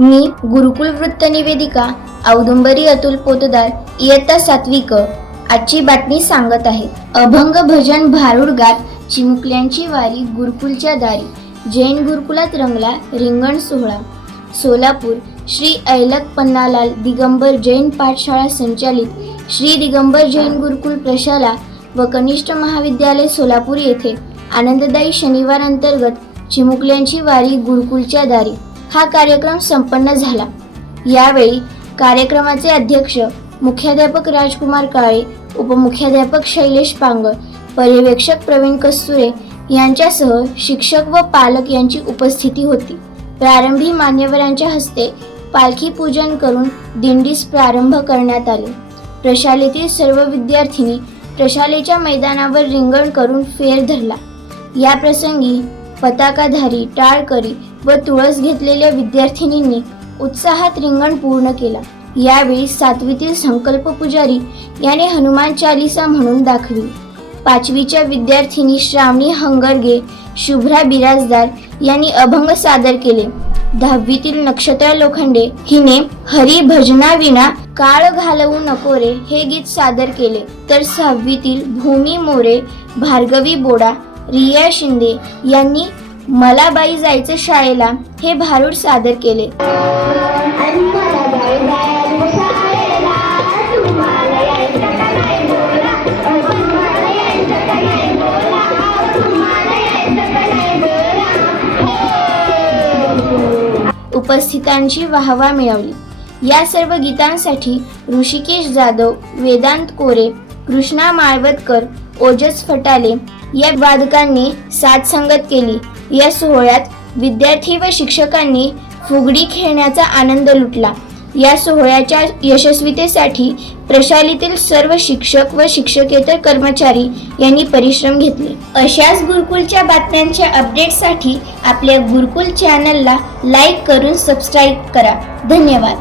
मी गुरुकुल वृत्त निवेदिका औदुंबरी अतुल पोतदार इयत्ता सात्विक आजची बातमी सांगत आहे. अभंग भजन भारुड गात चिमुकल्यांची वारी गुरुकुलच्या दारी. जैन गुरुकुलात रंगला रिंगण सोहळा. सोलापूर श्री ऐलक पन्नालाल दिगंबर जैन पाठशाळा संचालित श्री दिगंबर जैन गुरुकुल प्रशाला व कनिष्ठ महाविद्यालय सोलापूर येथे आनंददायी शनिवार अंतर्गत चिमुकल्यांची वारी गुरुकुलच्या दारी. हा कार्यक्रम संपन्न झाला. यावेळी कार्यक्रमाचे अध्यक्ष मुख्याध्यापक राजकुमार काळे उपमुख्याध्यापक शैलेश पांगळ पर्यवेक्षक प्रवीण कस्तुरे यांच्यासह शिक्षक व पालक यांची उपस्थिती होती. प्रारंभी मान्यवरांच्या हस्ते पालखी पूजन करून दिंडीस प्रारंभ करण्यात आले. प्रशालेतील सर्व विद्यार्थिनी प्रशालेच्या मैदानावर रिंगण करून फेर धरला. या प्रसंगी पताकाधारी टाळकरी व तुळस घेतलेल्या विद्यार्थिनींनी उत्साहात रिंगण पूर्ण केला. यावेळी सातवीतील संकल्प पुजारी याने हनुमान चालिसा म्हणून दाखवी. पाचवीच्या विद्यार्थिनी श्रावणी हंगरगे शुभ्रा बिराजदार यांनी अभंग सादर केले. दहावीतील नक्षत्र लोखंडे हिने हरी भजनाविना काळ घालवू नको रे हे गीत सादर केले. तर सहावीतील भूमी मोरे भार्गवी बोडा रिया शिंदे यांनी मला बाई जायचं शाळेला हे भारूड सादर केले. उपस्थितांची वाहवा मिळवली. या सर्व गीतांसाठी ऋषिकेश जाधव वेदांत कोरे कृष्णा माळवतकर ओजस फटाले या वादकांनी साथ संगत केली. या सोहळ्यात विद्यार्थी व शिक्षकांनी फुगडी खेळण्याचा आनंद लुटला. या सोहळ्याच्या यशस्वीतेसाठी प्रशालीतील सर्व शिक्षक व शिक्षकेतर कर्मचारी यांनी परिश्रम घेतले. अशाच गुरुकुलच्या बातम्यांच्या अपडेटसाठी आपल्या गुरुकुल चॅनलला लाईक करून सबस्क्राईब करा. धन्यवाद.